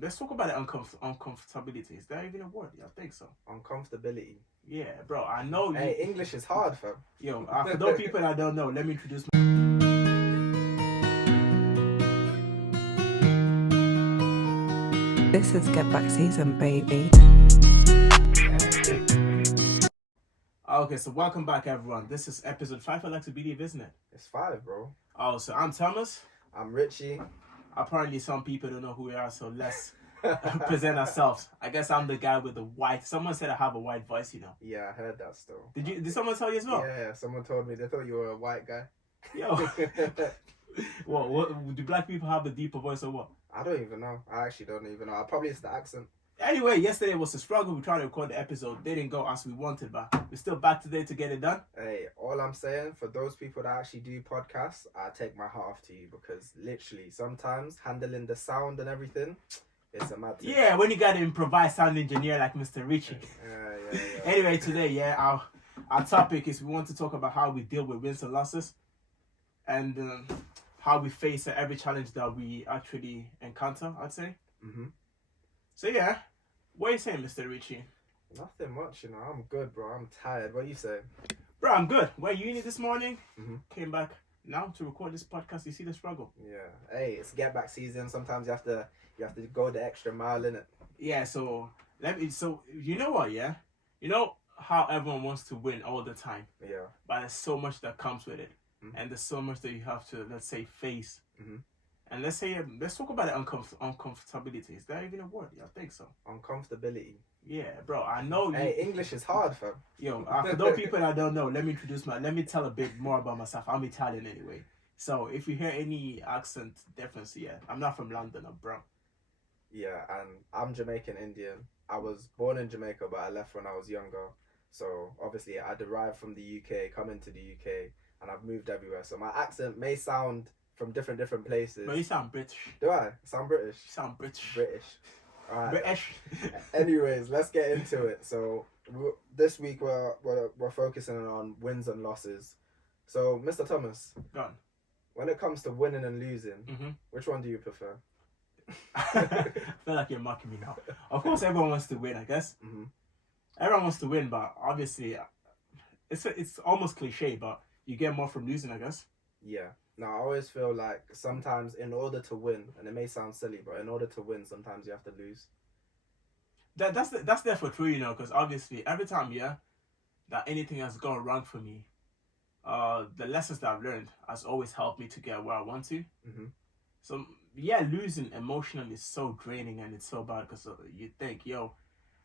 Let's talk about the uncomfortability. Is that even a word? Yeah, I think so. Uncomfortability. Yeah, bro. I know. Hey, English is hard, fam. Yo, for those people that don't know, let me introduce. This is GetBackSeason, baby. Okay, so welcome back, everyone. This is episode 5. I like to believe, isn't it? It's 5, bro. Oh, so I'm Thomas. I'm Richie. Apparently, some people don't know who we are, so let's present ourselves. I guess I'm the guy with the white. Someone said I have a white voice, Yeah, I heard that still. Did someone tell you as well? Yeah, someone told me. They thought you were a white guy. Yo. What do black people have a deeper voice or what? I don't even know. I actually don't even know. Probably it's the accent. Anyway, yesterday was a struggle. We tried to record the episode. They didn't go as we wanted, but we're still back today to get it done. Hey, all I'm saying, for those people that actually do podcasts, I take my hat off to you, because literally sometimes handling the sound and everything, it's a mad thing. Yeah, when you got an improvised sound engineer like Mr. Richie. Yeah. Anyway, today, our topic is we want to talk about how we deal with wins and losses, and how we face every challenge that we actually encounter, I'd say. Mm-hmm. So yeah, what are you saying, Mr. Richie? Nothing much, I'm good, bro. I'm tired. What are you saying? Bro, I'm good. Went uni this morning. Mm-hmm. Came back now to record this podcast. You see the struggle. Yeah. Hey, it's get back season. Sometimes you have to go the extra mile, innit? Yeah. So you know what? Yeah. You know how everyone wants to win all the time. Yeah. But there's so much that comes with it, mm-hmm. and there's so much that you have to, let's say, face. Mm-hmm. And let's talk about the uncomfortability. Is that even a word? Yeah, I think so. Uncomfortability. Yeah, bro. I know. Hey, English is hard, fam. Yo, for those people that don't know, let me tell a bit more about myself. I'm Italian anyway. So if you hear any accent difference, yeah, I'm not from London or bro. Yeah, and I'm Jamaican Indian. I was born in Jamaica, but I left when I was younger. So obviously I derived from the UK, come into the UK, and I've moved everywhere. So my accent may sound from different places. But you sound British. Do I sound British? You sound British. British. All right. British. Anyways, let's get into it. So this week we're focusing on wins and losses. So Mr. Thomas, Go on. when it comes to winning and losing, Mm-hmm. which one do you prefer? I feel like you're mocking me now. Of course, everyone wants to win, I guess. Mm-hmm. Everyone wants to win, but obviously, it's almost cliche, but you get more from losing, I guess. Yeah. No, I always feel like sometimes in order to win, and it may sound silly, but in order to win, sometimes you have to lose. That's there for true, because obviously every time, that anything has gone wrong for me, the lessons that I've learned has always helped me to get where I want to. Mm-hmm. So yeah, losing emotionally is so draining and it's so bad because you think, yo,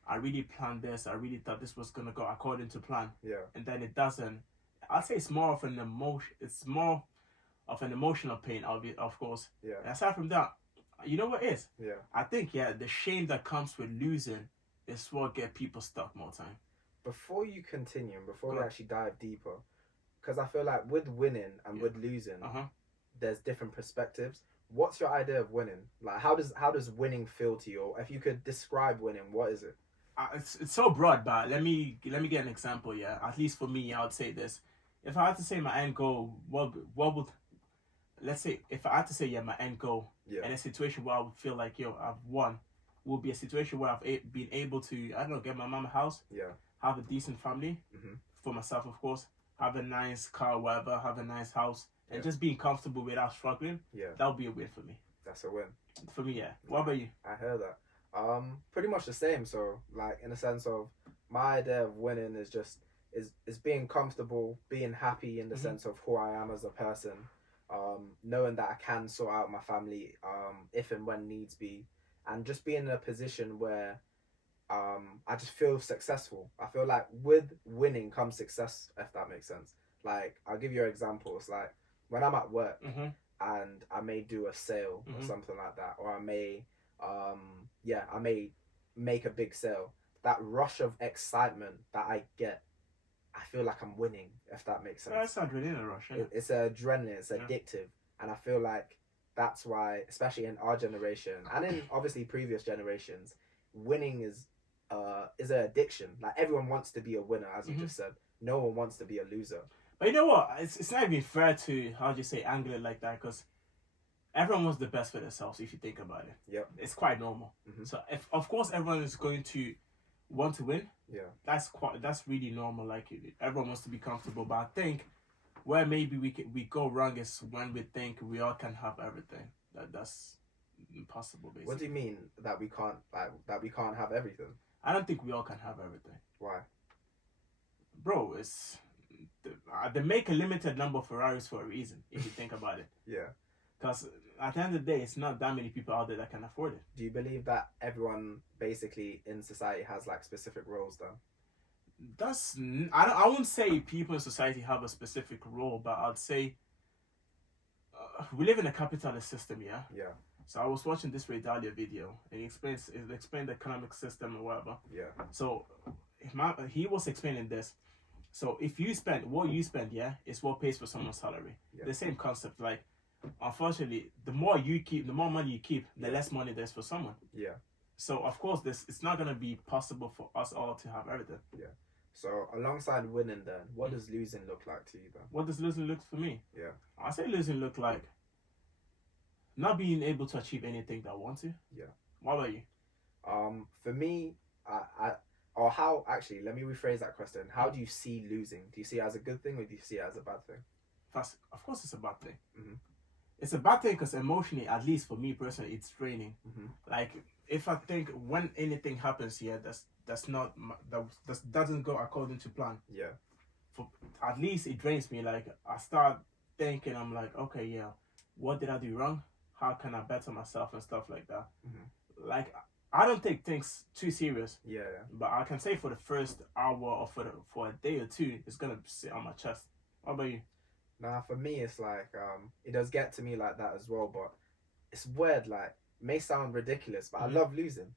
I really planned this. I really thought this was gonna go according to plan. Yeah. And then it doesn't. I'd say it's more of an emotion. It's more of an emotional pain, of course. Yeah. And aside from that, you know what it is? Yeah. I think the shame that comes with losing is what get people stuck more time. Before you continue, before we actually dive deeper, because I feel like with winning and with losing, there's different perspectives. What's your idea of winning? Like, how does winning feel to you? Or if you could describe winning, what is it? It's so broad, but let me get an example. Yeah, at least for me, I would say this: if I had to say my end goal, what would, let's say, if I had to say my end goal in a situation where I would feel like I've won, would be a situation where I've been able to, I don't know, get my mom a house, have a decent family for myself, of course, have a nice car, whatever, have a nice house, and just being comfortable without struggling. That would be a win for me. That's a win for me. Yeah. What about you? I heard that. Pretty much the same. So, like, in a sense of my idea of winning is just is being comfortable, being happy in the sense of who I am as a person, knowing that I can sort out my family if and when needs be, and just being in a position where I just feel successful. I feel like with winning comes success, if that makes sense. Like, I'll give you examples. Like, when I'm at work and I may do a sale or something like that, or I may make a big sale. That rush of excitement that I get, I feel like I'm winning, if that makes sense. That's adrenaline rush. It's adrenaline. It's addictive, and I feel like that's why, especially in our generation and in obviously previous generations, winning is an addiction. Like, everyone wants to be a winner, as you just said. No one wants to be a loser. But you know what? It's not even fair to, how do you say, angle it like that, because everyone wants the best for themselves. If you think about it, Yep. it's quite normal. So if of course everyone is going to want to win, that's really normal. Like everyone wants to be comfortable, but I think where maybe we go wrong is when we think we all can have everything. That's impossible. Basically, What do you mean that we can't have everything? I don't think we all can have everything. Why? Bro, it's they make a limited number of Ferraris for a reason. If you think about it, Yeah. because at the end of the day, it's not that many people out there that can afford it. Do you believe that everyone basically in society has like specific roles then? I wouldn't say people in society have a specific role, but I'd say we live in a capitalist system, yeah. Yeah. So I was watching this Ray Dalio video, and it explained the economic system or whatever. Yeah. So he was explaining this. So if you spend what you spend, yeah, is what pays for someone's salary. Yeah. The same concept. Like, unfortunately, the more money you keep, the less money there's for someone. Yeah. So of course, it's not gonna be possible for us all to have everything. Yeah. So alongside winning, then what does losing look like to you then? What does losing look for me? Yeah. I say losing look like not being able to achieve anything that I want to. Yeah. What about you? For me, let me rephrase that question. How do you see losing? Do you see it as a good thing or do you see it as a bad thing? First, of course, it's a bad thing. Mm-hmm. It's a bad thing because emotionally, at least for me personally, it's draining. Mm-hmm. Like if I think when anything happens here, that doesn't go according to plan. Yeah. For at least it drains me. Like I start thinking, I'm like, okay, yeah, what did I do wrong? How can I better myself and stuff like that? Mm-hmm. Like I don't take things too serious. Yeah. But I can say for the first hour or for a day or two, it's gonna sit on my chest. What about you? Nah, for me, it's like it does get to me like that as well. But it's weird. Like, it may sound ridiculous, but I love losing.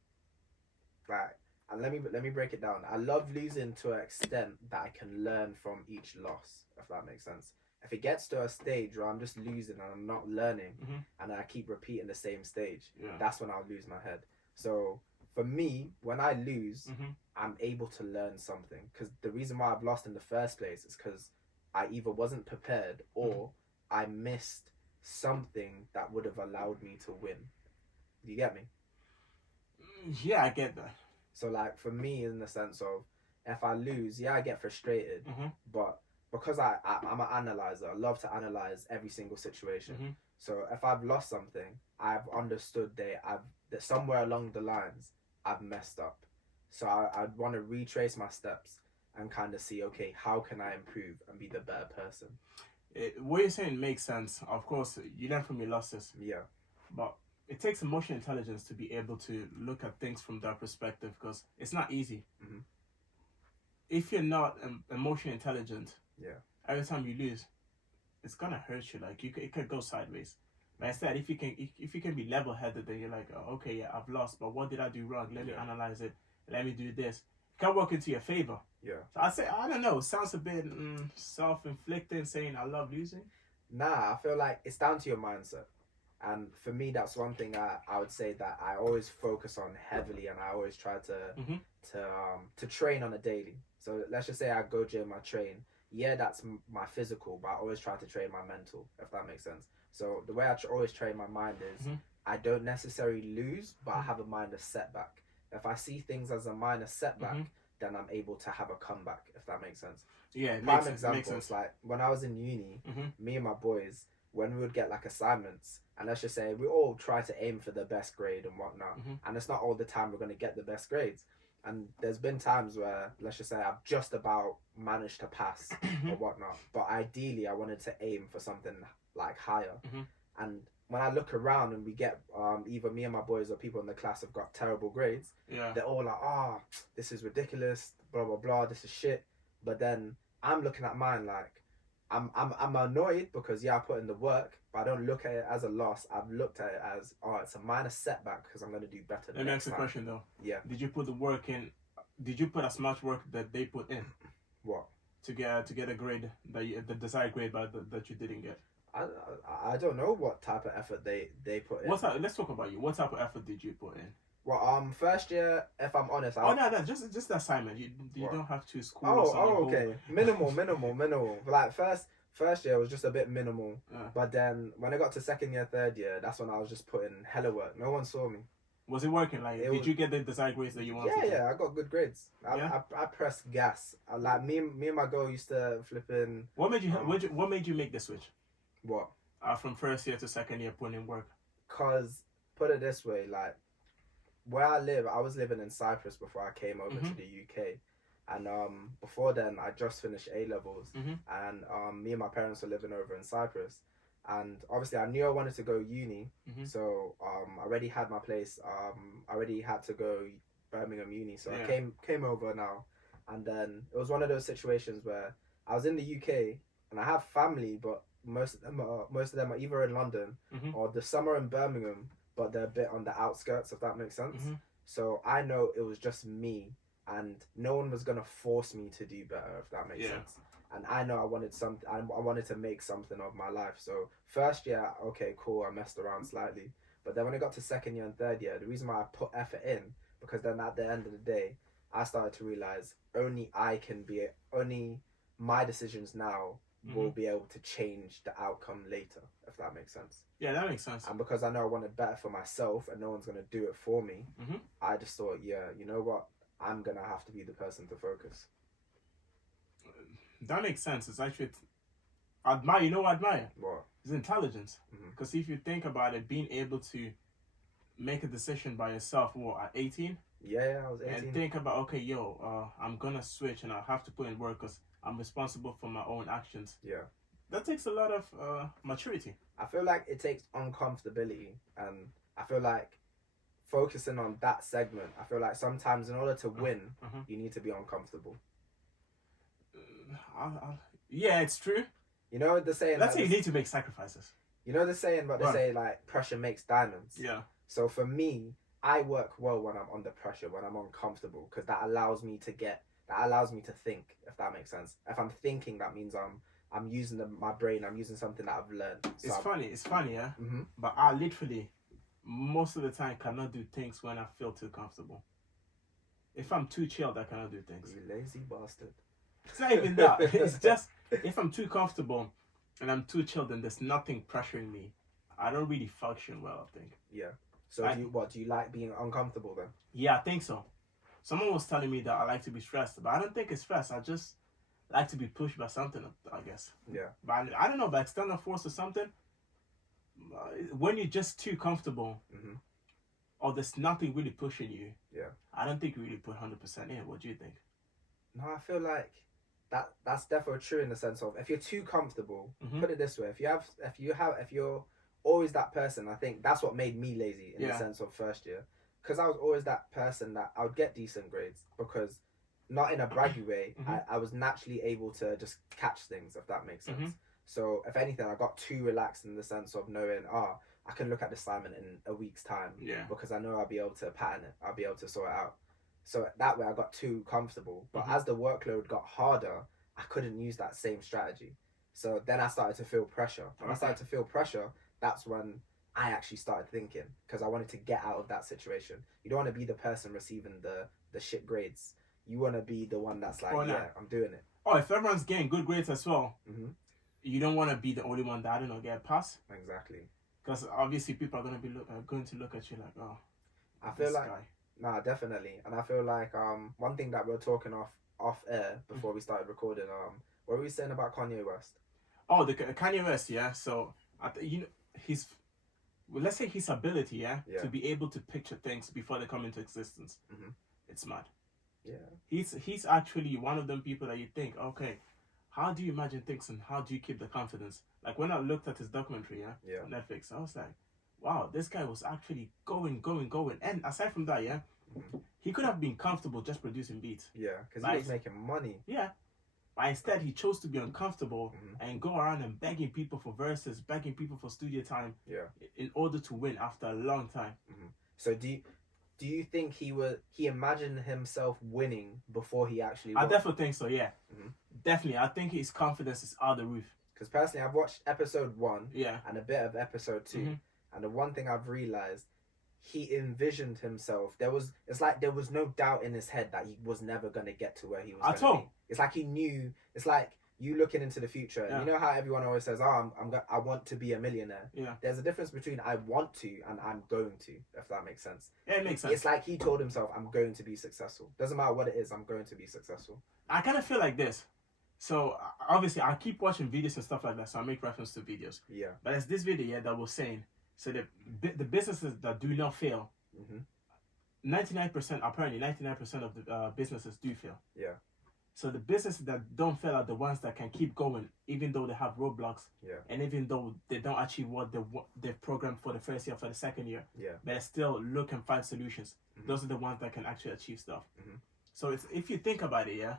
Like, and let me break it down. I love losing to an extent that I can learn from each loss. If that makes sense. If it gets to a stage where I'm just losing and I'm not learning, and I keep repeating the same stage, that's when I'll lose my head. So for me, when I lose, I'm able to learn something. Because the reason why I've lost in the first place is because I either wasn't prepared or I missed something that would have allowed me to win. Do you get me? Yeah, I get that. So like for me, in the sense of if I lose, I get frustrated, but because I'm an analyzer, I love to analyze every single situation. So if I've lost something, I've understood that somewhere along the lines I've messed up. So I'd want to retrace my steps and kind of see, okay, how can I improve and be the better person? What you're saying makes sense. Of course, you learn from your losses. Yeah. But it takes emotional intelligence to be able to look at things from that perspective because it's not easy. If you're not emotionally intelligent, every time you lose, it's gonna hurt you. Like it could go sideways. But instead, if you can be level-headed, then you're like, oh, okay, yeah, I've lost, but what did I do wrong? Let me analyze it. Let me do this. It can work into your favor. Yeah. So I say, I don't know. It sounds a bit self-inflicting, saying I love losing. Nah, I feel like it's down to your mindset. And for me, that's one thing I would say that I always focus on heavily, and I always try to train on a daily. So let's just say I go gym, I train. Yeah, that's my physical, but I always try to train my mental, if that makes sense. So the way I always train my mind is I don't necessarily lose, but I have a minor setback. If I see things as a minor setback, then I'm able to have a comeback, if that makes sense. Yeah, prime example is like when I was in uni, me and my boys, when we would get like assignments, and let's just say we all try to aim for the best grade and whatnot, and it's not all the time we're going to get the best grades. And there's been times where, let's just say, I've just about managed to pass or whatnot, but ideally I wanted to aim for something like higher. And when I look around and we get either me and my boys or people in the class have got terrible grades, they're all like, oh, this is ridiculous, blah blah blah, this is shit. But then I'm looking at mine like I'm annoyed because I put in the work, but I don't look at it as a loss. I've looked at it as, oh, it's a minor setback because I'm going to do better. Let me ask you a question though. Yeah. Did you put the work in? Did you put as much work that they put in? What? To get a grade the desired grade, but that you didn't get. I don't know what type of effort they put in. Let's talk about you. What type of effort did you put in? Well, first year, if I'm honest, no, just the assignment. You don't have to school. Oh, okay. Minimal. Like first first year was just a bit minimal, but then when I got to second year, third year, that's when I was just putting hella work. No one saw me. Was it working? Like, did you get the desired grades that you wanted? Yeah, I got good grades. I pressed gas. Like me and my girl used to flip in. What made you make the switch? What? From first year to second year, putting in work. Cause put it this way, like where I live, I was living in Cyprus before I came over to the UK, and before then I just finished A levels, and me and my parents were living over in Cyprus. And obviously, I knew I wanted to go uni, so I already had my place. I already had to go Birmingham Uni, so I came over now. And then it was one of those situations where I was in the UK and I have family, but most of them are either in London or the summer in Birmingham, but they're a bit on the outskirts, if that makes sense. So I know it was just me, and no one was gonna force me to do better, if that makes sense. And I know I wanted something. I wanted to make something of my life. So first year, okay, cool, I messed around slightly. But then when I got to second year and third year, the reason why I put effort in, because then at the end of the day, I started to realize only my decisions now will be able to change the outcome later, if that makes sense. Yeah, that makes sense. And because I know I wanted better for myself and no one's going to do it for me, I just thought, yeah, you know what? I'm going to have to be the person to focus. That makes sense. It's actually admire. You know what I admire? What? It's intelligence. Because if you think about it, being able to make a decision by yourself, at 18? Yeah, I was 18. And think about, okay, I'm gonna switch and I have to put in work because I'm responsible for my own actions. Yeah. That takes a lot of maturity. I feel like it takes uncomfortability, and I feel like focusing on that segment, I feel like sometimes in order to win, you need to be uncomfortable. Yeah, it's true. You know the saying. Let's say you need to make sacrifices. You know the saying, but they say like pressure makes diamonds. Yeah. So for me, I work well when I'm under pressure, when I'm uncomfortable, because that allows me to think. If that makes sense. If I'm thinking, that means I'm using my brain. I'm using something that I've learned. So It's funny, yeah. But I literally, most of the time, cannot do things when I feel too comfortable. If I'm too chilled, I cannot do things. You lazy bastard. It's not even that. It's just if I'm too comfortable and I'm too chilled and there's nothing pressuring me, I don't really function well, I think. Yeah. So do you like being uncomfortable then? Yeah, I think so. Someone was telling me that I like to be stressed, but I don't think it's stress. I just like to be pushed by something, I guess. Yeah. But I don't know, by external force or something. When you're just too comfortable, or there's nothing really pushing you, I don't think you really put 100% in. What do you think? No, I feel like that's definitely true in the sense of if you're too comfortable, put it this way, if you're always that person, I think that's what made me lazy in the sense of first year, because I was always that person that I would get decent grades because not in a braggy way, I was naturally able to just catch things, if that makes sense. So if anything, I got too relaxed in the sense of knowing, I can look at the assignment in a week's time because I know I'll be able to pattern it, I'll be able to sort it out. So that way I got too comfortable. But as the workload got harder, I couldn't use that same strategy. So then I started to feel pressure. When I started to feel pressure, that's when I actually started thinking, because I wanted to get out of that situation. You don't want to be the person receiving the shit grades. You want to be the one that's like, I'm doing it. Oh, if everyone's getting good grades as well, you don't want to be the only one that, I don't know, get a pass. Exactly. Because obviously people are going to look at you like, oh, I feel like... Guy. Nah, definitely. And I feel like one thing that we're talking off air before we started recording, what were we saying about Kanye West? Oh, the Kanye West, yeah. So let's say his ability, to be able to picture things before they come into existence. It's mad. Yeah. He's actually one of them people that you think, okay, how do you imagine things and how do you keep the confidence? Like when I looked at his documentary, on Netflix, I was like, wow, this guy was actually going. And aside from that, he could have been comfortable just producing beats. Yeah, because he was making money. Yeah. But instead, he chose to be uncomfortable and go around and begging people for verses, begging people for studio time in order to win after a long time. So do you think he imagined himself winning before he actually won? I definitely think so, yeah. Definitely. I think his confidence is out of the roof. Because personally, I've watched episode 1 and a bit of episode 2. And the one thing I've realized, he envisioned himself. It's like there was no doubt in his head that he was never going to get to where he was going to be. It's like he knew. It's like you looking into the future. Yeah. You know how everyone always says, "Oh, I want to be a millionaire." Yeah. There's a difference between I want to and I'm going to, if that makes sense. Yeah, it makes sense. It's like he told himself, "I'm going to be successful. Doesn't matter what it is, I'm going to be successful." I kind of feel like this. So obviously, I keep watching videos and stuff like that, so I make reference to videos. Yeah. But there's this video that was saying, so the businesses that do not fail, 99%, apparently 99% of the businesses do fail. Yeah. So the businesses that don't fail are the ones that can keep going, even though they have roadblocks. Yeah. And even though they don't achieve what they've programmed for the first year, for the second year. Yeah. But they still look and find solutions. Those are the ones that can actually achieve stuff. So it's, if you think about it, yeah,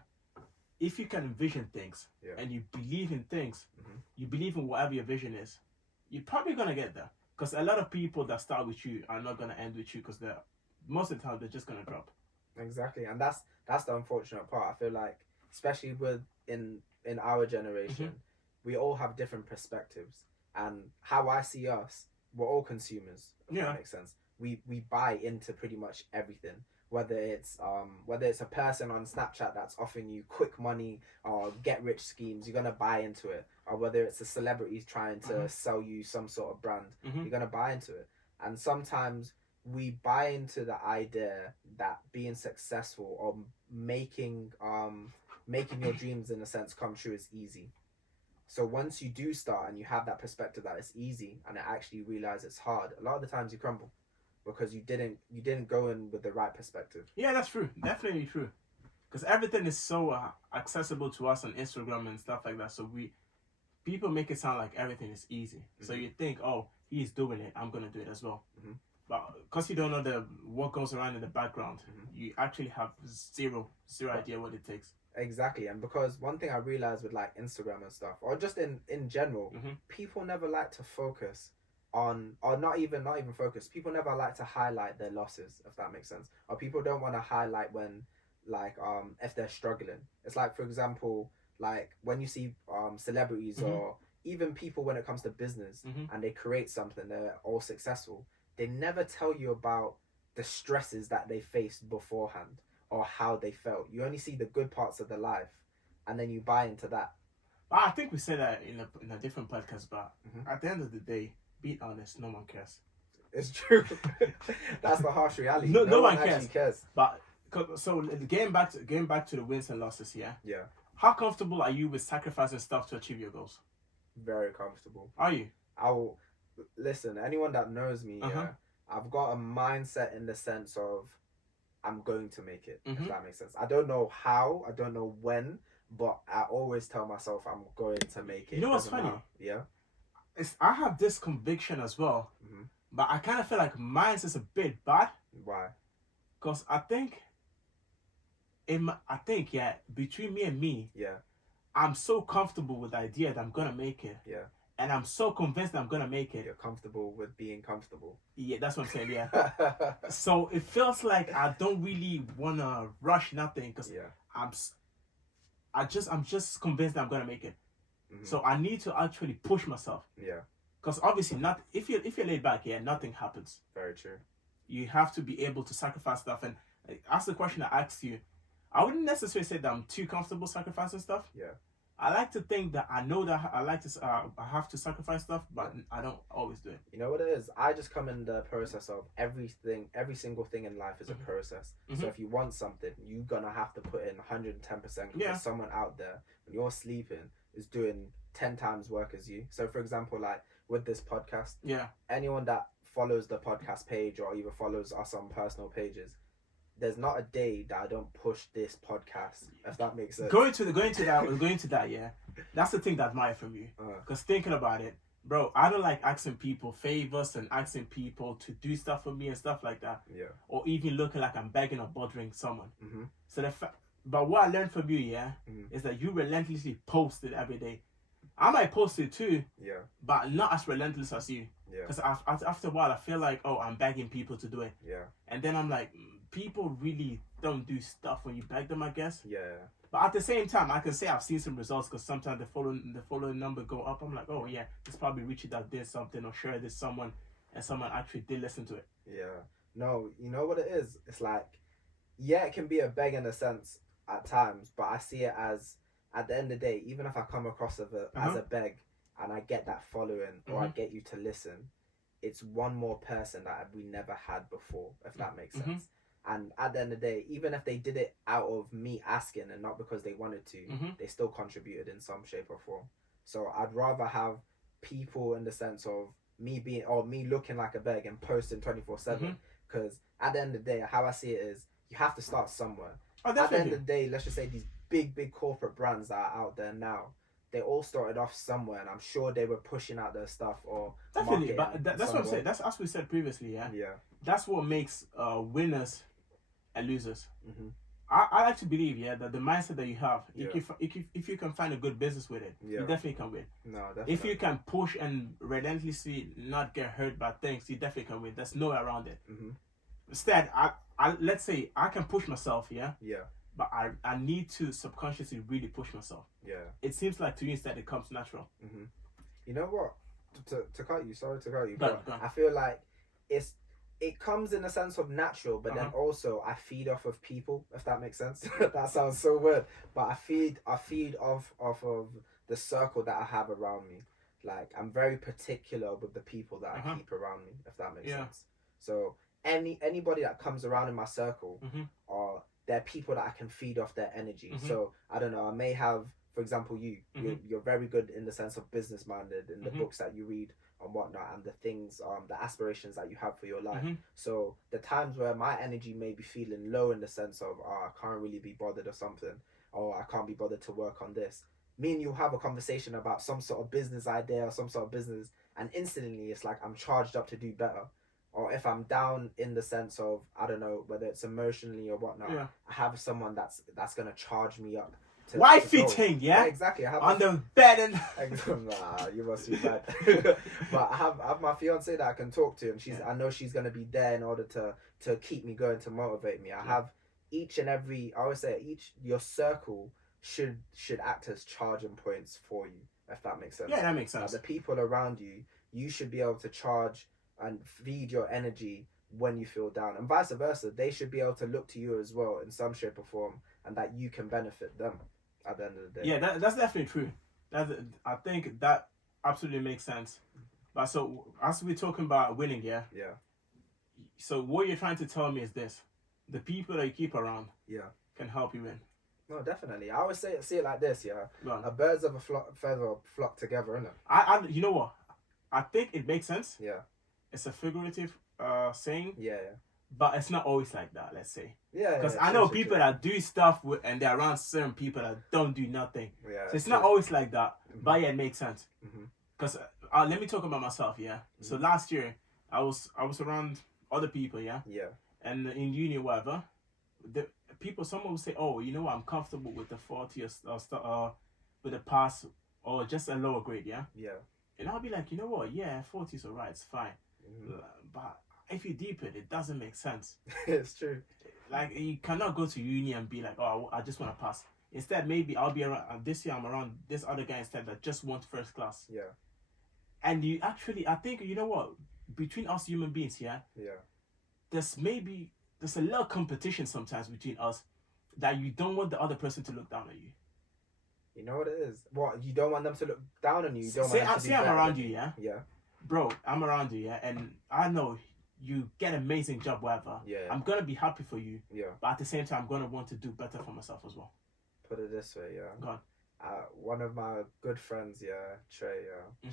if you can envision things and you believe in things, you believe in whatever your vision is, you're probably gonna get there. Because a lot of people that start with you are not gonna end with you, because they're most of the time they're just gonna drop. Exactly, and that's the unfortunate part. I feel like, especially with in our generation, we all have different perspectives, and how I see us, we're all consumers. If that makes sense. We buy into pretty much everything. Whether it's a person on Snapchat that's offering you quick money or get rich schemes, you're gonna buy into it. Or whether it's a celebrity trying to sell you some sort of brand, you're gonna buy into it. And sometimes we buy into the idea that being successful or making your dreams in a sense come true is easy. So once you do start and you have that perspective that it's easy and I actually realize it's hard, a lot of the times you crumble. Because you didn't go in with the right perspective. Yeah, that's true. Definitely true. Because everything is so accessible to us on Instagram and stuff like that. So people make it sound like everything is easy. So you think, oh, he's doing it, I'm gonna do it as well. But because you don't know what goes around in the background, you actually have zero idea what it takes. Exactly, and because one thing I realized with like Instagram and stuff, or just in general, people never like to focus on, or not even focus. People never like to highlight their losses, if that makes sense. Or people don't want to highlight when, like, if they're struggling. It's like, for example, like when you see celebrities or even people when it comes to business and they create something, they're all successful. They never tell you about the stresses that they faced beforehand or how they felt. You only see the good parts of their life, and then you buy into that. I think we said that in a different podcast, but at the end of the day, be honest, no one cares. It's true. That's the harsh reality. No one actually cares. But so getting back to the wins and losses, yeah. Yeah. How comfortable are you with sacrificing stuff to achieve your goals? Very comfortable. Are you? I will listen. Anyone that knows me, I've got a mindset in the sense of I'm going to make it. If that makes sense. I don't know how. I don't know when. But I always tell myself I'm going to make it. You know what's funny? Yeah. I have this conviction as well, but I kind of feel like mine's is a bit bad. Why? Because I think, between me and me, I'm so comfortable with the idea that I'm gonna make it. Yeah. And I'm so convinced that I'm gonna make it. You're comfortable with being comfortable. Yeah, that's what I'm saying. Yeah. So it feels like I don't really wanna rush nothing because I'm just convinced that I'm gonna make it. So I need to actually push myself. Yeah. Because obviously, if you're laid back, nothing happens. Very true. You have to be able to sacrifice stuff. And ask the question I asked you. I wouldn't necessarily say that I'm too comfortable sacrificing stuff. Yeah. I like to think that I know that I have to sacrifice stuff, but I don't always do it. You know what it is? I just come in the process of every single thing in life is a process. So if you want something, you're gonna have to put in 110% because someone out there, when you're sleeping, is doing 10 times work as you. So for example, like with this podcast, anyone that follows the podcast page or even follows us on personal pages, there's not a day that I don't push this podcast, if that makes sense. Going to that, yeah. That's the thing that I admire from you. Because thinking about it, bro, I don't like asking people favors and asking people to do stuff for me and stuff like that. Yeah. Or even looking like I'm begging or bothering someone. So but what I learned from you, is that you relentlessly post it every day. I might post it too, but not as relentless as you. Because after a while, I feel like, I'm begging people to do it. And then I'm like, people really don't do stuff when you beg them, I guess. But at the same time, I can say I've seen some results because sometimes the following number go up. I'm like, oh yeah, it's probably Richie that did something or shared this someone, and someone actually did listen to it. No, you know what it is? It's like, it can be a beg in a sense at times, but I see it as at the end of the day, even if I come across as a beg and I get that following or I get you to listen, it's one more person that we never had before, if that makes sense. And at the end of the day, even if they did it out of me asking and not because they wanted to, they still contributed in some shape or form. So I'd rather have people in the sense of me looking like a beg and posting 24/7, because at the end of the day, how I see it is, you have to start somewhere. At the end of the day, let's just say these big corporate brands that are out there now, they all started off somewhere, and I'm sure they were pushing out their stuff or definitely. But that's what I'm saying. That's as we said previously. Yeah. That's what makes winners and losers. I like to believe that the mindset that you have, if you can find a good business with it, you definitely can win. No, definitely. If you can push and relentlessly not get hurt by things, you definitely can win. There's no way around it. Instead, I let's say I can push myself, but I need to subconsciously really push myself. It seems like to you instead it comes natural. You know what? To cut you, sorry to cut you, but I feel like it comes in a sense of natural, but then also I feed off of people, if that makes sense. That sounds so weird, but I feed off of the circle that I have around me. Like, I'm very particular with the people that I keep around me, if that makes sense. So anybody that comes around in my circle are they're people that I can feed off their energy. So I don't know, I may have, for example, you're very good in the sense of business minded in the books that you read and whatnot, and the things, the aspirations that you have for your life. So the times where my energy may be feeling low in the sense of, I can't really be bothered or something, or I can't be bothered to work on this, me and you have a conversation about some sort of business idea or some sort of business, and instantly it's like I'm charged up to do better. Or if I'm down in the sense of, I don't know, whether it's emotionally or whatnot, I have someone that's gonna charge me up. Wifey thing, yeah, exactly. I have on the bed and nah, you must be bad. But I have my fiance that I can talk to, and I know she's gonna be there in order to keep me going, to motivate me. I have each and every, I always say, your circle should act as charging points for you, if that makes sense. Yeah, that makes sense. The people around you should be able to charge and feed your energy when you feel down, and vice versa. They should be able to look to you as well in some shape or form, and that you can benefit them at the end of the day. Yeah, that's definitely true. I think that absolutely makes sense. But so as we're talking about winning, so what you're trying to tell me is this: the people that you keep around, can help you win. No, definitely. I always see it like this: a birds of a feather flock together, isn't it? I you know what? I think it makes sense. Yeah. It's a figurative saying. Yeah. But it's not always like that, let's say. Yeah. Because I know people that do stuff and they're around certain people that don't do nothing. Yeah. So it's not always like that. But yeah, it makes sense. Because let me talk about myself, So last year, I was around other people, Yeah. And in uni or whatever, someone would say, oh, you know what, I'm comfortable with the 40 or with the pass or just a lower grade, Yeah. And I'll be like, you know what, 40 is alright, it's fine. But if you deep it doesn't make sense. It's true. Like, you cannot go to uni and be like, oh, I just want to pass. Instead, maybe I'll be around, this year I'm around this other guy instead that just wants first class. Yeah. And you actually, I think, you know what, between us human beings, there's a little competition sometimes between us that you don't want the other person to look down on you. You know what it is? What, you don't want them to look down on you? You don't want them to say I'm around you, Yeah. Bro, I'm around you, and I know you get an amazing job, whatever. Yeah. I'm gonna be happy for you. Yeah. But at the same time, I'm gonna want to do better for myself as well. Put it this way, Go on. One of my good friends, Trey,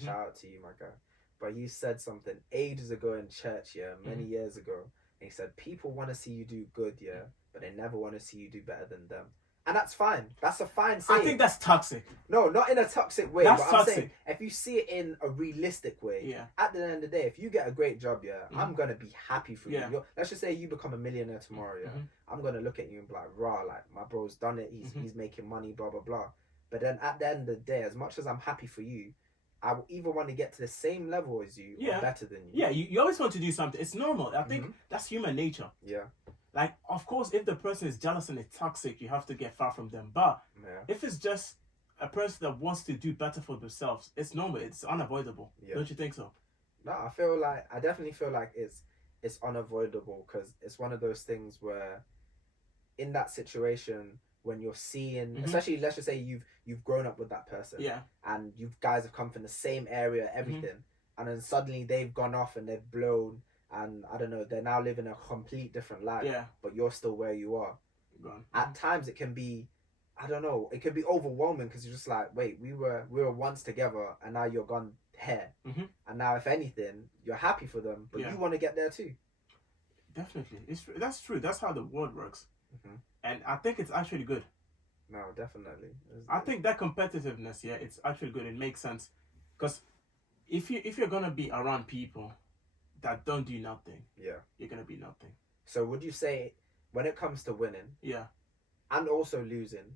shout out to you, my guy. But you said something ages ago in church, many years ago. And he said, people want to see you do good, but they never want to see you do better than them. And that's fine. That's a fine saying. I think that's toxic. No, not in a toxic way. That's but toxic. I'm saying, if you see it in a realistic way, at the end of the day, if you get a great job, I'm going to be happy for you. Let's just say you become a millionaire tomorrow, I'm going to look at you and be like, rah, like, my bro's done it. He's making money, blah, blah, blah. But then at the end of the day, as much as I'm happy for you, I will either want to get to the same level as you or better than you. Yeah, you always want to do something. It's normal. I think that's human nature. Yeah. Like, of course, if the person is jealous and it's toxic, you have to get far from them. But if it's just a person that wants to do better for themselves, it's normal. It's unavoidable. Yeah. Don't you think so? No, I definitely feel like it's unavoidable, because it's one of those things where in that situation when you're seeing, especially let's just say you've grown up with that person, and you guys have come from the same area, everything, and then suddenly they've gone off and they've blown, and I don't know, they're now living a complete different life, but you're still where you are. At times it can be, I don't know, it can be overwhelming because you're just like, wait, we were once together and now you're gone here, and now if anything you're happy for them, but you want to get there too. Definitely, that's true. That's how the world works, and I think it's actually good. No, definitely. I think that competitiveness, it's actually good. It makes sense, because if you're gonna be around people that don't do nothing, you're gonna be nothing. So would you say when it comes to winning, and also losing,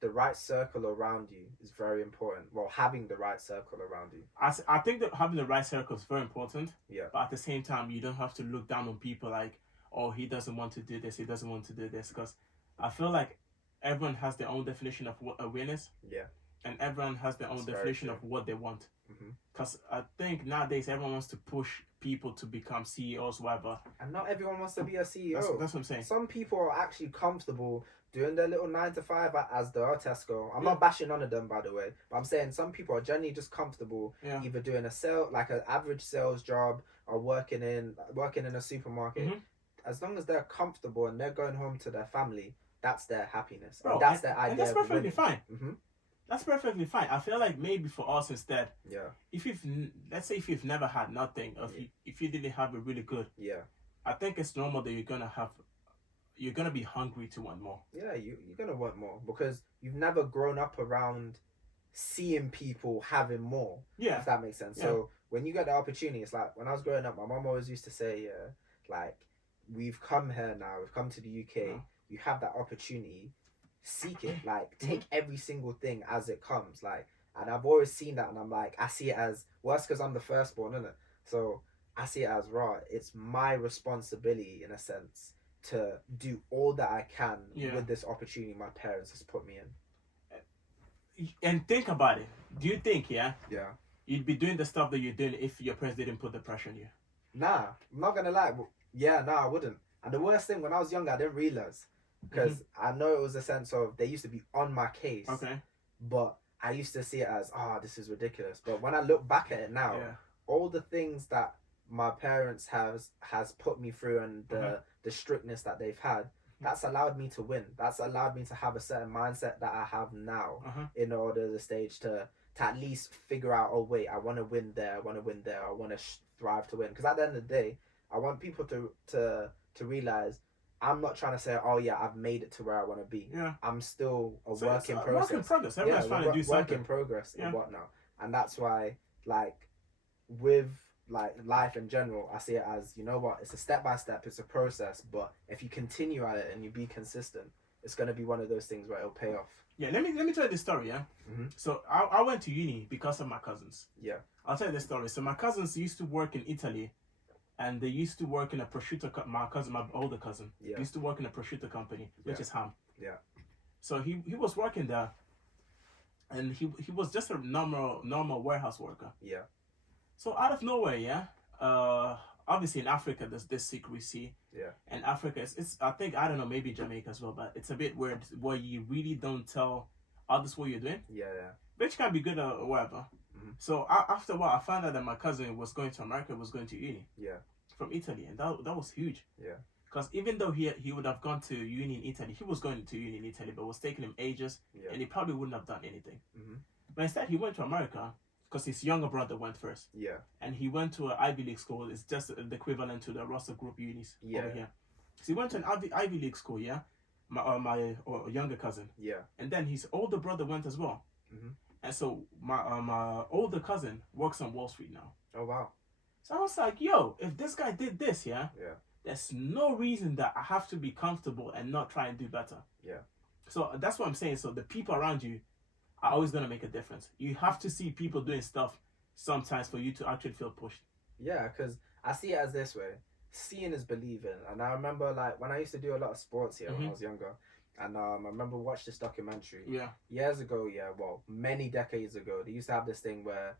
the right circle around you is very important. Well, having the right circle around you. I think that having the right circle is very important. Yeah. But at the same time, you don't have to look down on people like, oh, he doesn't want to do this, he doesn't want to do this. Because I feel like everyone has their own definition of what a win is. Yeah. And everyone has their own definition of what they want. Because I think nowadays everyone wants to push people to become CEOs, whatever. And not everyone wants to be a CEO. That's what I'm saying. Some people are actually comfortable doing their little 9 to 5 as the Tesco. I'm not bashing none of them, by the way, but I'm saying some people are generally just comfortable either doing like an average sales job or working in a supermarket. As long as they're comfortable and they're going home to their family, that's their happiness. Bro, that's their idea. And that's perfectly fine. That's perfectly fine. I feel like maybe for us instead, if let's say if you've never had nothing, or if you didn't have it really good, I think it's normal that you're gonna be hungry to want more. Yeah, you're gonna want more because you've never grown up around seeing people having more. Yeah, if that makes sense. So when you get the opportunity, it's like when I was growing up, my mom always used to say, like, we've come here now, we've come to the UK, you have that opportunity, seek it, like take every single thing as it comes, like. And I've always seen that, and I'm like, I see it as worse because I'm the firstborn, isn't it? So I see it as it's my responsibility in a sense to do all that I can with this opportunity my parents has put me in. And think about it. Do you think, you'd be doing the stuff that you're doing if your parents didn't put the pressure on you? Nah, I'm not gonna lie. I wouldn't. And the worst thing, when I was younger, I didn't realize, because I know it was a sense of they used to be on my case. Okay. But I used to see it as, this is ridiculous. But when I look back at it now, all the things that my parents has put me through and the strictness that they've had, that's allowed me to win. That's allowed me to have a certain mindset that I have now in order to the stage to at least figure out, oh wait, I want to win there, I want to thrive to win. Because at the end of the day, I want people to realize I'm not trying to say, oh yeah, I've made it to where I want to be. Yeah. I'm still a work in progress. Work in progress. Everyone's trying to do something. Work in progress and whatnot. And that's why, like, with like life in general, I see it as, you know what, it's a step by step, it's a process, but if you continue at it and you be consistent, it's going to be one of those things where it'll pay off. Yeah, let me tell you this story, So I went to uni because of my cousins. Yeah. I'll tell you this story. So my cousins used to work in Italy, and they used to work in a prosciutto my older cousin, used to work in a prosciutto company, which is ham. Yeah. So he was working there, and he was just a normal warehouse worker. Yeah. So out of nowhere, obviously in Africa there's this secrecy. Yeah. And Africa it's I think, I don't know, maybe Jamaica as well, but it's a bit weird where you really don't tell others what you're doing. Yeah. Which can be good or whatever. So after a while, I found out that my cousin was going to America, was going to uni. Yeah. From Italy, and that was huge. Yeah. Because even though he would have gone to uni in Italy, he was going to uni in Italy, but it was taking him ages, and he probably wouldn't have done anything. But instead, he went to America because his younger brother went first. Yeah. And he went to an Ivy League school. It's just the equivalent to the Russell Group unis over here. So he went to an Ivy League school, my younger cousin. Yeah. And then his older brother went as well. And so my older cousin works on Wall Street now. Oh, wow. So I was like, yo, if this guy did this, there's no reason that I have to be comfortable and not try and do better. Yeah. So that's what I'm saying. So the people around you are always going to make a difference. You have to see people doing stuff sometimes for you to actually feel pushed. Yeah, because I see it as this way. Seeing is believing. And I remember, like, when I used to do a lot of sports here when I was younger, and I remember watched this documentary years ago, many decades ago. They used to have this thing where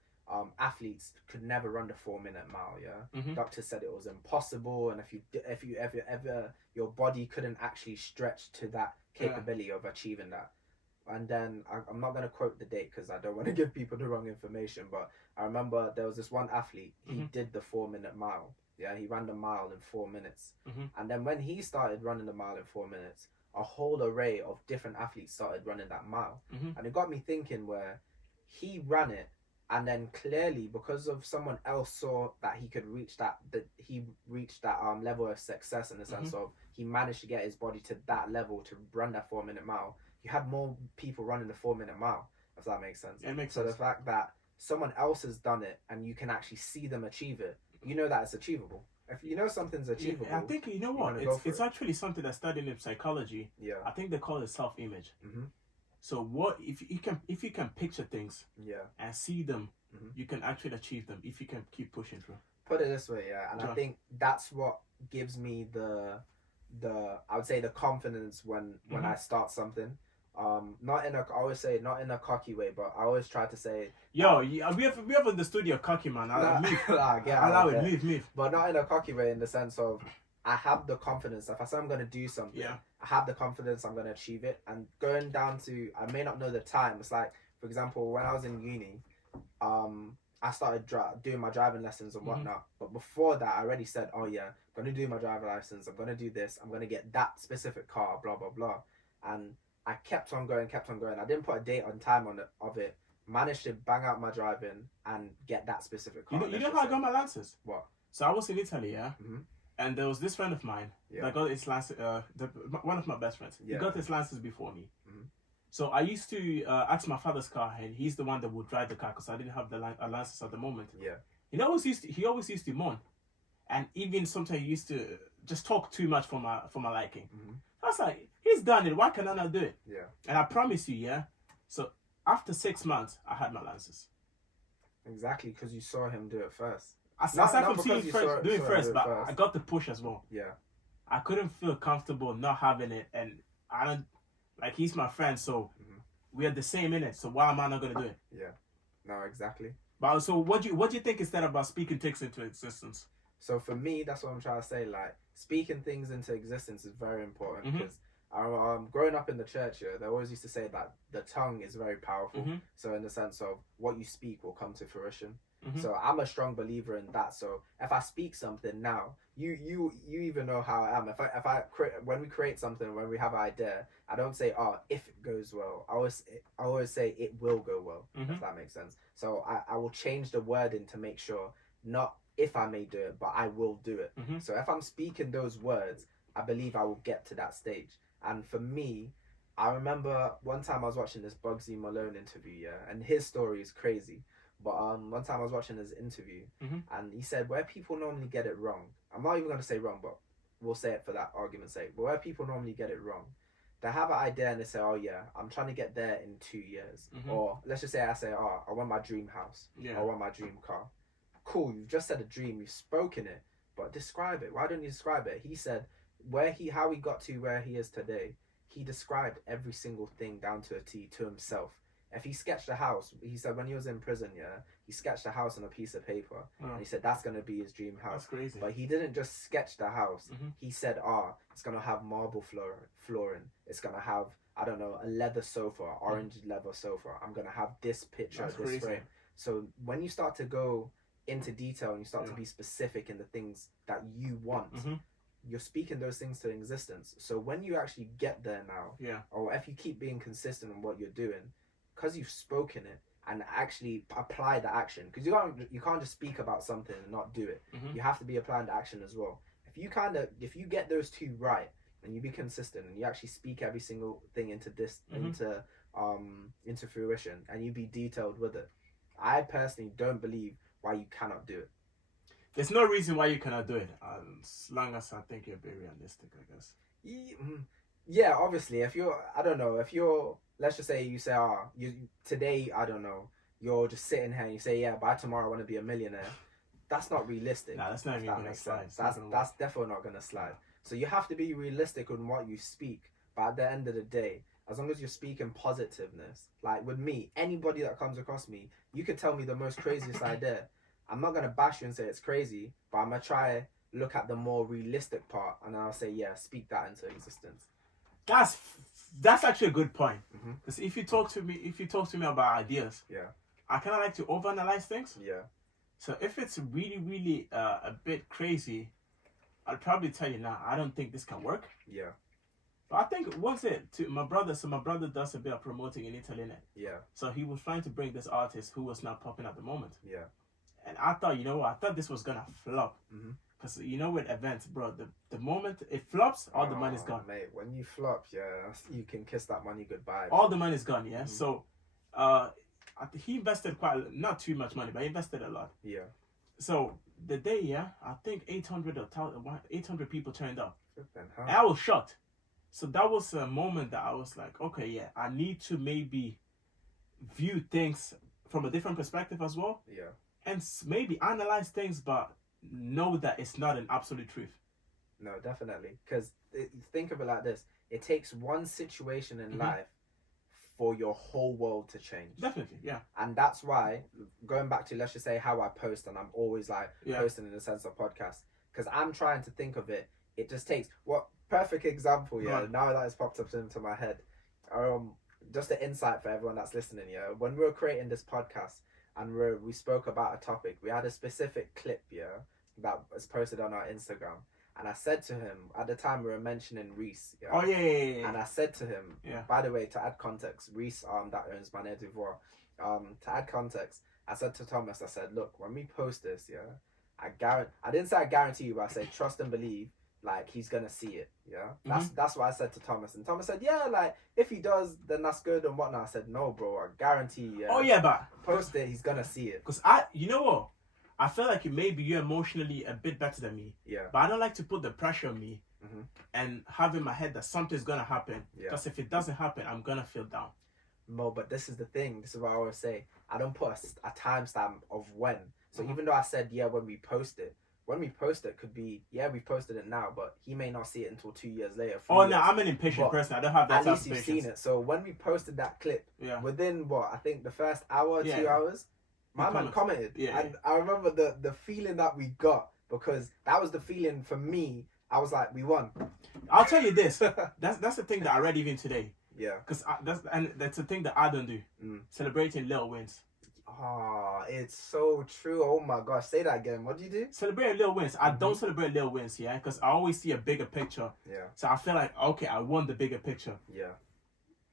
athletes could never run the 4-minute mile. Yeah, Mm-hmm. doctors said it was impossible, and if you ever your body couldn't actually stretch to that capability of achieving that. And then I'm not going to quote the date because I don't want to give people the wrong information, but I remember there was this one athlete, he did the 4-minute mile. Yeah, he ran the mile in 4 minutes. And then when he started running the mile in 4 minutes, a whole array of different athletes started running that mile. And it got me thinking where he ran it, and then clearly because of someone else saw that he could reach that level of success in the sense of he managed to get his body to that level to run that 4-minute mile. You had more people running the 4-minute mile, if that makes sense. It makes sense. So the fact that someone else has done it and you can actually see them achieve it, you know that it's achievable. If you know something's achievable, I think you know what it's actually something that's studied in psychology. Yeah, I think they call it self-image. So what if you can picture things, and see them, you can actually achieve them if you can keep pushing through. Put it this way, and I think that's what gives me the I would say the confidence when I start something. Not in a I always say not in a cocky way, but I always try to say, we have in the studio cocky man. Move. But not in a cocky way, in the sense of I have the confidence. If I say I'm going to do something, I have the confidence I'm going to achieve it. And going down to, I may not know the time. It's like, for example, when I was in uni, I started doing my driving lessons and whatnot. But before that, I already said, oh yeah, I'm going to do my driving license. I'm going to do this. I'm going to get that specific car, blah, blah, blah. And I kept on going. I didn't put a date on time of it. Managed to bang out my driving and get that specific car. You know how I got my license? What? So I was in Italy, and there was this friend of mine that got his license. One of my best friends. He got his license before me. So I used to ask my father's car, and he's the one that would drive the car because I didn't have the license at the moment. Yeah. He always used to moan, and even sometimes he used to just talk too much for my liking. I was like, he's done it. Why can I not do it? Yeah. And I promise you, So after 6 months, I had my license. Exactly, because you saw him do it first. Aside from seeing doing first, but I got the push as well. Yeah. I couldn't feel comfortable not having it, and I don't like he's my friend, so we are the same in it. So why am I not gonna do it? Yeah. No, exactly. But so what do you think is that about speaking things into existence? So for me, that's what I'm trying to say. Like, speaking things into existence is very important because growing up in the church, they always used to say that the tongue is very powerful. So in the sense of what you speak will come to fruition. So I'm a strong believer in that. So if I speak something now, you even know how I am. If I when we create something, when we have an idea, I don't say, oh, if it goes well. I always say it will go well. If that makes sense. So I will change the wording to make sure not if I may do it, but I will do it. So if I'm speaking those words, I believe I will get to that stage. And for me, I remember one time I was watching this Bugsy Malone interview, and his story is crazy. But one time I was watching his interview, and he said where people normally get it wrong. I'm not even going to say wrong, but we'll say it for that argument's sake. But where people normally get it wrong, they have an idea and they say, oh yeah, I'm trying to get there in 2 years. Or let's just say I say, oh, I want my dream house. I want my dream car. Cool, you've just said a dream, you've spoken it, but describe it. Why don't you describe it? He said how he got to where he is today, he described every single thing down to a T to himself. If he sketched a house, he said when he was in prison, he sketched a house on a piece of paper. And he said that's going to be his dream house. That's crazy. But he didn't just sketch the house. He said, it's going to have marble flooring. It's going to have, I don't know, a leather sofa, orange leather sofa. I'm going to have this picture, that's this crazy. frame. So when you start to go into detail and you start to be specific in the things that you want, you're speaking those things to existence. So when you actually get there now, or if you keep being consistent in what you're doing, because you've spoken it and actually apply the action, because you can't just speak about something and not do it. You have to be applying the action as well. If you get those two right and you be consistent and you actually speak every single thing into fruition and you be detailed with it, I personally don't believe why you cannot do it. There's no reason why you cannot do it, as long as I think you're very realistic, I guess. Yeah, obviously, let's just say you say, today, I don't know, you're just sitting here and you say, by tomorrow I want to be a millionaire. That's not realistic. Nah, that's not even going to slide. That's definitely not going to slide. So you have to be realistic on what you speak. But at the end of the day, as long as you're speaking positiveness. Like with me, anybody that comes across me, you could tell me the most craziest idea. I'm not gonna bash you and say it's crazy, but I'm gonna try look at the more realistic part, and I'll say, yeah, speak that into existence. That's actually a good point. Because Mm-hmm. if you talk to me about ideas, Yeah. I kind of like to overanalyze things. Yeah. So if it's really, really a bit crazy, I'll probably tell you, nah, I don't think this can work. Yeah. But I think once my brother does a bit of promoting in Italy, innit? Yeah. So he was trying to bring this artist who was not popping at the moment. Yeah. And I thought, you know what, I thought this was gonna flop. Mm-hmm. Because you know with events, bro, the moment it flops, all the money's gone. Mate, when you flop, yeah, you can kiss that money goodbye. All the money's gone, yeah? Mm-hmm. So he invested not too much money, but he invested a lot. Yeah. So the day, yeah, I think 800 people turned up. Huh? And I was shocked. So that was a moment that I was like, okay, yeah, I need to maybe view things from a different perspective as well. Yeah. And maybe analyze things, but know that it's not an absolute truth. No, definitely. Because think of it like this. It takes one situation in life for your whole world to change. Definitely, yeah. And that's why, going back to, let's just say, how I post, and I'm always like posting in the sense of podcast, because I'm trying to think of it. It just takes, perfect example, yeah, Right. now that it's popped up into my head. Just an insight for everyone that's listening, yeah. When we were creating this podcast and we spoke about a topic, we had a specific clip, yeah, that was posted on our Instagram. And I said to him, at the time we were mentioning Reese. Yeah? Oh, yeah. And I said to him, by the way, to add context, Reese, that owns Manet d'Ivoire, to add context, I said to Thomas, I said, look, when we post this, yeah, I didn't say I guarantee you, but I said, trust and believe, like, he's going to see it, yeah? That's what I said to Thomas. And Thomas said, yeah, like, if he does, then that's good and whatnot. I said, no, bro, I guarantee, yeah. Oh, yeah, but post it, he's going to see it. Because you know what? I feel like maybe you're emotionally a bit better than me. Yeah. But I don't like to put the pressure on me and have in my head that something's going to happen. Yeah. Because if it doesn't happen, I'm going to feel down. No, but this is the thing. This is what I always say. I don't put a timestamp of when. So even though I said, yeah, when we post it could be, yeah, we posted it now, but he may not see it until 2 years later. Oh, no, I'm an impatient person. I don't have that at type least of you've patience. seen it. So when we posted that clip, within I think the first hour, 2 hours, my man commented. Yeah, and I remember the feeling that we got, because that was the feeling for me. I was like, we won. I'll tell you this. That's the thing that I read even today. Yeah. Because that's the thing that I don't do. Celebrating little wins. Oh, it's so true. Oh my gosh. Say that again. What do you do? Celebrating little wins. I don't celebrate little wins, yeah? Because I always see a bigger picture. Yeah. So I feel like, okay, I won the bigger picture. Yeah.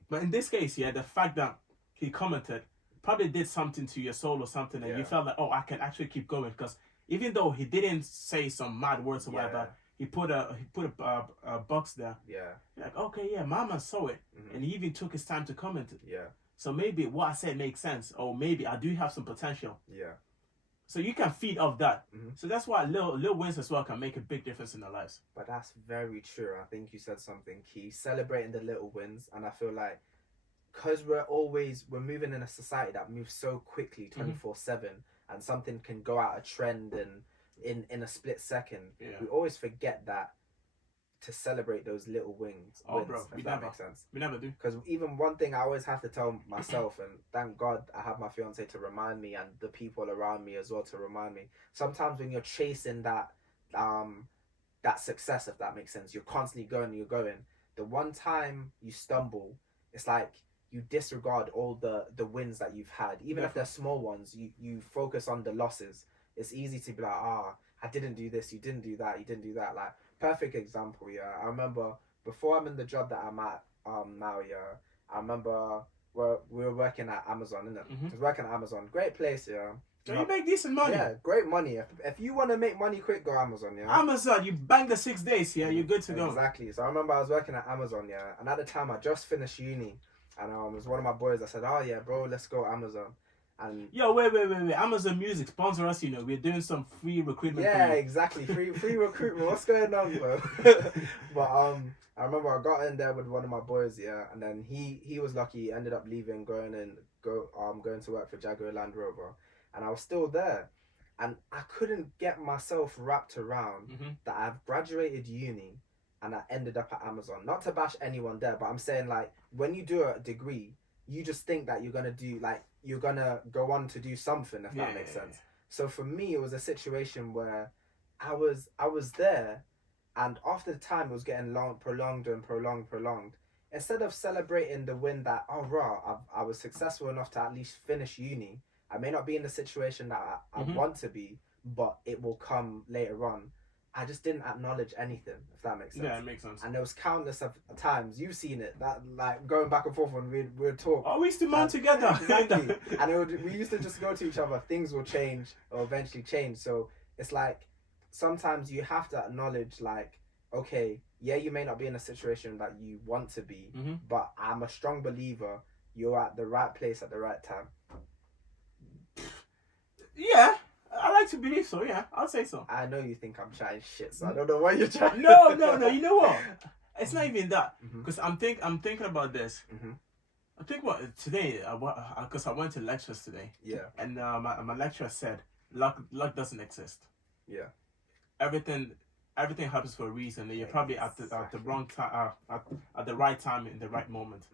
But in this case, yeah, the fact that he commented probably did something to your soul or something, and you felt like, oh, I can actually keep going. Because even though he didn't say some mad words or whatever, he put a box there. Yeah. You're like, okay, yeah, mama saw it. And he even took his time to comment it. Yeah. So maybe what I said makes sense, or maybe I do have some potential. Yeah. So you can feed off that. So that's why little wins as well can make a big difference in their lives. But that's very true. I think you said something key. Celebrating the little wins. And I feel like, because we're moving in a society that moves so quickly 24/7, and something can go out of trend and in a split second, we always forget that to celebrate those little wins. Oh, bro, if that makes sense. We never do. Because even one thing I always have to tell myself, and thank God I have my fiance to remind me, and the people around me as well to remind me. Sometimes when you're chasing that success, if that makes sense, you're constantly going. The one time you stumble, it's like you disregard all the wins that you've had, even if they're small ones. You focus on the losses. It's easy to be like, I didn't do this, you didn't do that, you didn't do that. Like, perfect example, yeah. I remember before I'm in the job that I'm at now, yeah. I remember we were working at Amazon, innit? I was working at Amazon, great place, yeah. So you make decent money. Yeah, great money. If you want to make money quick, go Amazon, yeah. Amazon, you bang the 6 days, yeah, you're good to go. Exactly. So I remember I was working at Amazon, yeah, and at the time I just finished uni, and it was one of my boys that said, oh yeah, bro, let's go Amazon. And yo, wait. Amazon Music sponsor us, we're doing some free recruitment. Yeah, exactly. Free recruitment. What's going on, bro? But I remember I got in there with one of my boys, yeah, and then he was lucky. He ended up leaving, going to work for Jaguar Land Rover, and I was still there, and I couldn't get myself wrapped around that I've graduated uni, and I ended up at Amazon. Not to bash anyone there, but I'm saying like when you do a degree, you just think that you're gonna go on to do something, if that makes sense. So for me, it was a situation where I was there, and after the time was getting prolonged. Instead of celebrating the win that I was successful enough to at least finish uni. I may not be in the situation that I want to be, but it will come later on. I just didn't acknowledge anything, if that makes sense. Yeah, it makes sense. And there was countless of times, you've seen it, that like going back and forth when we'd talk. Oh, we used to moan together. Exactly. And we used to just go to each other. Things will change or eventually change. So it's like sometimes you have to acknowledge like, okay, yeah, you may not be in a situation that you want to be, but I'm a strong believer you're at the right place at the right time. Yeah, I like to believe so. Yeah, I'll say so. I know you think I'm chatting shit, so I don't know what you're trying. No. You know what? It's not even that. Because I'm thinking about this. I think today, because I went to lectures today. Yeah. And my lecturer said, luck doesn't exist. Yeah. Everything happens for a reason. And you're probably at the wrong time, at the right time in the right moment.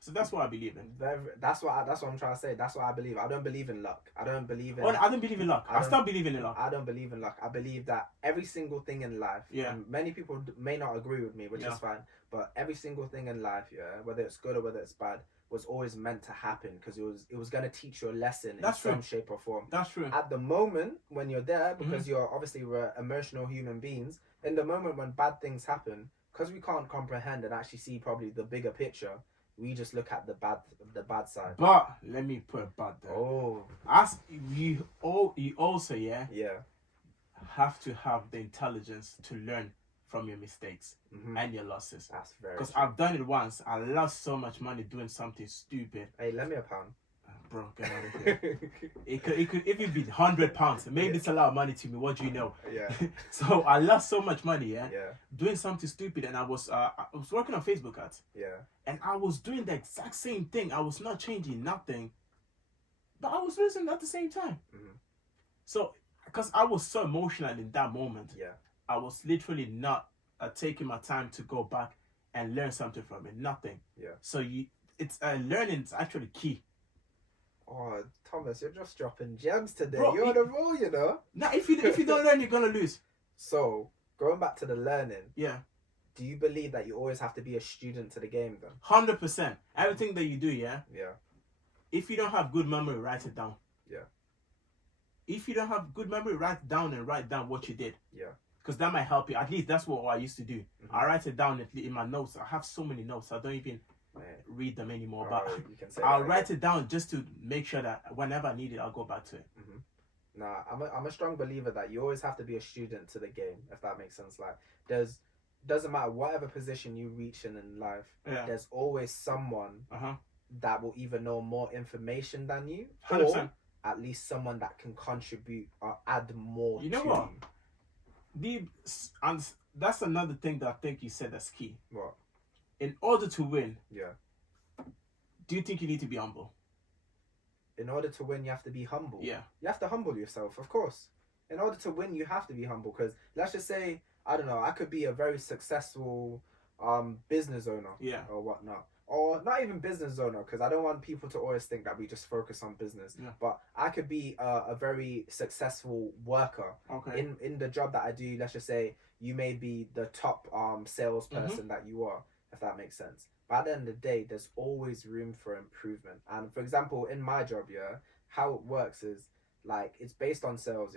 So that's what I believe in. That's what I'm trying to say. That's what I believe. I don't believe in luck. I don't believe in. Oh, I don't believe in luck. I stop believing in luck. I don't believe in luck. I believe that every single thing in life. Yeah. And many people may not agree with me, which is fine. But every single thing in life, whether it's good or whether it's bad, was always meant to happen because it was going to teach you a lesson in some shape or form. That's true. At the moment when you're there, because we're emotional human beings. In the moment when bad things happen, because we can't comprehend and actually see probably the bigger picture. We just look at the bad side. But let me put a but there. Oh, as you also have to have the intelligence to learn from your mistakes and your losses. That's very. Because I've done it once. I lost so much money doing something stupid. Hey, lend me a pound. Bro, get out of here. it could even be £100. Maybe it's a lot of money to me. What do you know? Yeah. So I lost so much money. Yeah. Doing something stupid, and I was working on Facebook ads. Yeah. And I was doing the exact same thing. I was not changing nothing, but I was losing at the same time. So, because I was so emotional in that moment. Yeah. I was literally not taking my time to go back and learn something from it. Nothing. Yeah. So it's learning is actually key. Oh, Thomas, you're just dropping gems today. Bro, you're on a roll, you know. Now, if you don't learn, you're gonna lose. So, going back to the learning. Yeah. Do you believe that you always have to be a student to the game then? 100%. Everything that you do, yeah. Yeah. If you don't have good memory, write it down. Yeah. If you don't have good memory, write down what you did. Yeah. Because that might help you. At least that's what I used to do. I write it down in my notes. I have so many notes. I don't even read them anymore. But I'll write it down just to make sure that whenever I need it, I'll go back to it. Nah, I'm a strong believer that you always have to be a student to the game, if that makes sense. Like, doesn't matter whatever position you reach in life, there's always someone that will either know more information than you, 100%. or at least someone that can contribute or add more. You know what? And that's another thing that I think you said that's key. What? In order to win, do you think you need to be humble? In order to win, you have to be humble. Yeah. You have to humble yourself, of course. In order to win, you have to be humble. Because let's just say, I don't know, I could be a very successful business owner. Yeah. Or whatnot. Or not even business owner, because I don't want people to always think that we just focus on business. Yeah. But I could be a very successful worker. Okay. In the job that I do, let's just say you may be the top salesperson that you are, if that makes sense. But at the end of the day, there's always room for improvement. And for example, in my job, how it works is like it's based on sales,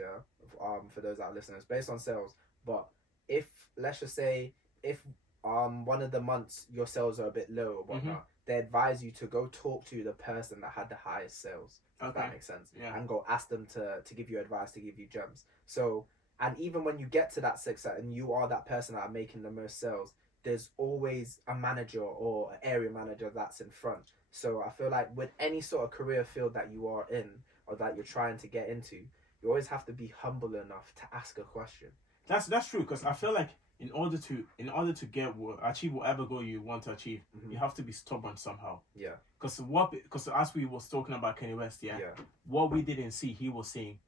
for those that are listening, it's based on sales. But if let's just say if one of the months your sales are a bit low or whatnot, they advise you to go talk to the person that had the highest sales. If that makes sense. Yeah. And go ask them to give you advice, to give you gems. So, and even when you get to that success and you are that person that are making the most sales, there's always a manager or an area manager that's in front. So I feel like with any sort of career field that you are in or that you're trying to get into, you always have to be humble enough to ask a question. That's true, because I feel like in order to achieve whatever goal you want to achieve, you have to be stubborn somehow. Yeah. Because as we was talking about Kanye West, what we didn't see, he was seeing.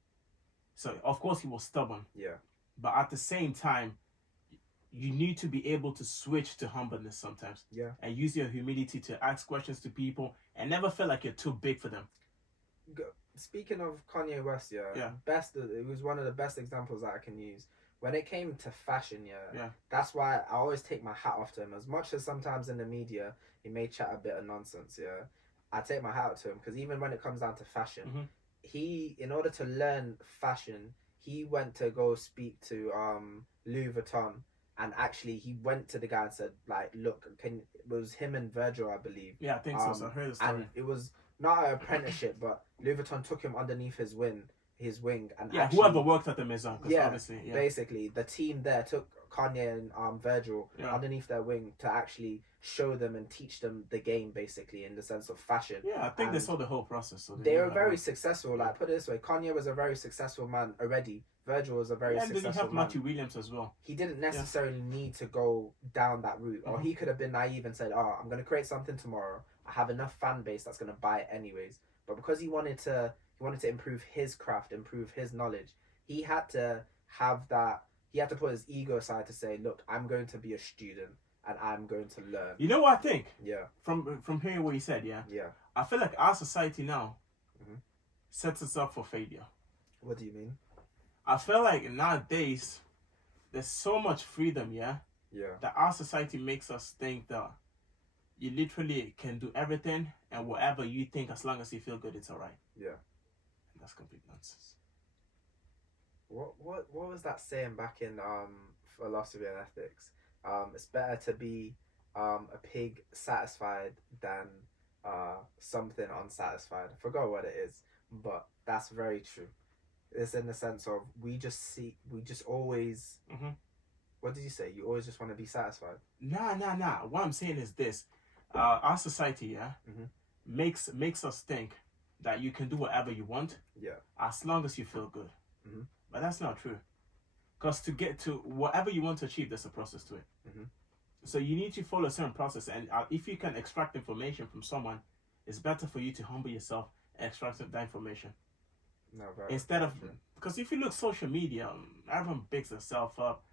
So of course he was stubborn. Yeah. But at the same time, you need to be able to switch to humbleness sometimes. Yeah. And use your humility to ask questions to people and never feel like you're too big for them. Speaking of Kanye West, it was one of the best examples that I can use. When it came to fashion, that's why I always take my hat off to him. As much as sometimes in the media he may chat a bit of nonsense, I take my hat off to him because even when it comes down to fashion, he, in order to learn fashion, he went to go speak to Louis Vuitton, and actually he went to the guy and said, like, look, it was him and Virgil, I believe. Yeah, I think so. So I heard the story. And it was not an apprenticeship, but Louis Vuitton took him underneath his wing, and actually, whoever worked at the Maison, obviously, basically the team there took Kanye and Virgil underneath their wing to actually show them and teach them the game, basically, in the sense of fashion. Yeah, I think they saw the whole process. So they were very successful. Like, put it this way, Kanye was a very successful man already. Virgil was a very successful man. And then you have Matthew Williams as well. He didn't necessarily need to go down that route, or he could have been naive and said, "Oh, I'm going to create something tomorrow. I have enough fan base that's going to buy it anyways." But because he wanted to improve his craft, improve his knowledge, he had to have that. He had to put his ego aside to say, "Look, I'm going to be a student and I'm going to learn." You know what I think? Yeah. From hearing what you said, Yeah. I feel like our society now sets us up for failure. What do you mean? I feel like nowadays there's so much freedom, that our society makes us think that you literally can do everything and whatever you think, as long as you feel good, it's alright. Yeah. And that's complete nonsense. What was that saying back in philosophy and ethics? It's better to be a pig satisfied than something unsatisfied. I forgot what it is, but that's very true. It's in the sense of we just always. What did you say? You always just want to be satisfied. Nah. What I'm saying is this: our society, makes us think that you can do whatever you want, as long as you feel good. But that's not true, because to get to whatever you want to achieve, there's a process to it. So you need to follow a certain process, and if you can extract information from someone, it's better for you to humble yourself and extract that information. No, instead of, because if you look social media, everyone bigs themselves up.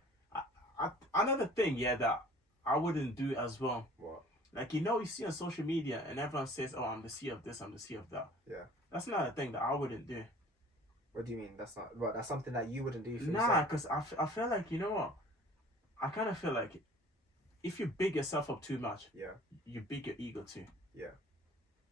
Another thing, that I wouldn't do as well. What? Like, you see on social media and everyone says, "Oh, I'm the CEO of this, I'm the CEO of that." Yeah. That's not a thing that I wouldn't do. What do you mean? That's not. What? That's something that you wouldn't do for yourself? Nah, because I feel like, you know what? I kind of feel like if you big yourself up too much, you big your ego too. Yeah.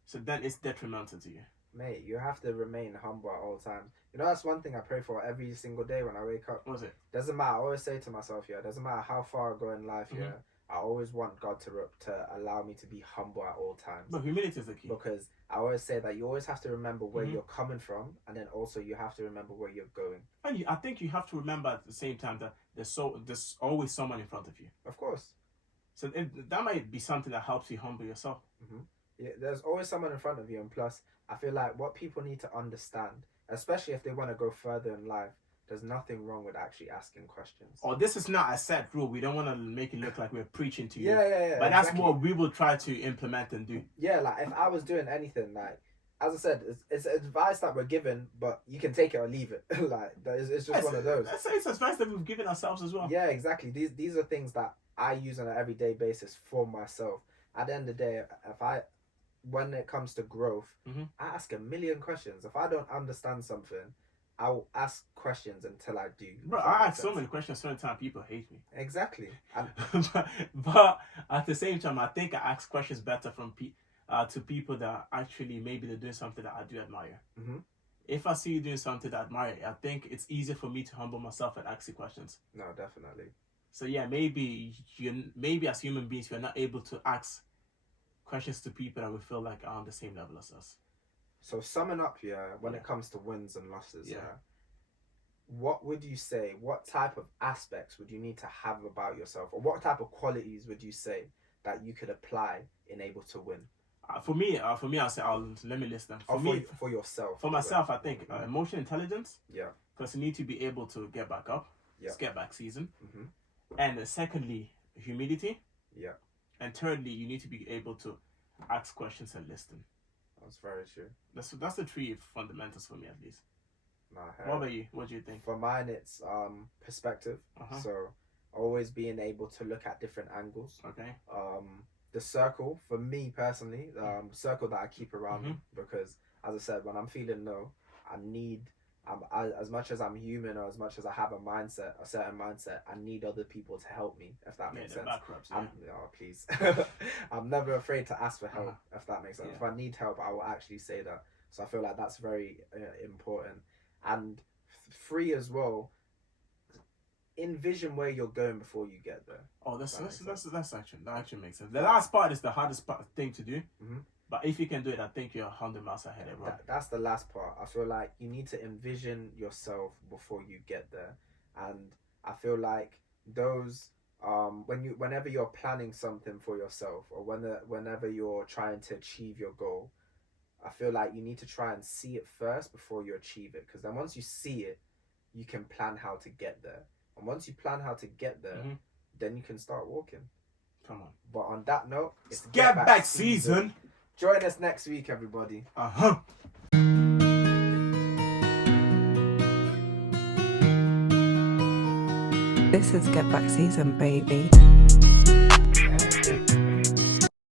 So then it's detrimental to you. Mate, you have to remain humble at all times. You know, that's one thing I pray for every single day when I wake up. What is it? Doesn't matter. I always say to myself, doesn't matter how far I go in life, I always want God to allow me to be humble at all times. But humility is the key. Because I always say that you always have to remember where you're coming from, and then also you have to remember where you're going. And I think you have to remember at the same time that there's always someone in front of you. Of course. So that might be something that helps you humble yourself. Yeah, there's always someone in front of you, and plus, I feel like what people need to understand, especially if they want to go further in life, there's nothing wrong with actually asking questions. Oh, this is not a set rule. We don't want to make it look like we're preaching to you. Yeah. But that's what we will try to implement and do. Yeah, like if I was doing anything, like, as I said, it's advice that we're given, but you can take it or leave it. Like, it's just one of those. Let's say it's advice that we've given ourselves as well. Yeah, exactly. These are things that I use on an everyday basis for myself. At the end of the day, when it comes to growth, I ask a million questions. If I don't understand something, I'll ask questions until I do. Bro, I ask so many questions. Certain time people hate me. Exactly. but at the same time, I think I ask questions better from to people that actually maybe they're doing something that I do admire. If I see you doing something that I admire, I think it's easier for me to humble myself and ask you questions. No, definitely. So maybe as human beings, we're not able to ask questions to people that we feel like are on the same level as us. So summing up, when it comes to wins and losses, what would you say? What type of aspects would you need to have about yourself, or what type of qualities would you say that you could apply in able to win? For me, I'll say let me list them. For yourself. For myself, I think emotional intelligence. Yeah. Because you need to be able to get back up. Yeah. It's get back season. And secondly, humility. Yeah. And thirdly, you need to be able to ask questions and listen. That's very true. That's the three fundamentals for me, at least. Nah, what about you? What do you think? For mine, it's perspective. So always being able to look at different angles. Okay. The circle, for me personally, circle that I keep around me, because as I said, when I'm feeling low, as much as I'm human or as much as I have a certain mindset, I need other people to help me, if that makes sense. Please. I'm never afraid to ask for help, if that makes sense. If I need help, I will actually say that. So I feel like that's very important. And 3 as well, envision where you're going before you get there. Oh, that actually makes sense. The last part is the hardest thing to do. But if you can do it, I think you're 100 miles ahead of everyone. That's the last part. I feel like you need to envision yourself before you get there. And I feel like those, whenever you're planning something for yourself, or whenever you're trying to achieve your goal, I feel like you need to try and see it first before you achieve it. Because then once you see it, you can plan how to get there. And once you plan how to get there, then you can start walking. Come on. But on that note, it's Get Back Season. Join us next week, everybody. This is Get Back Season, baby.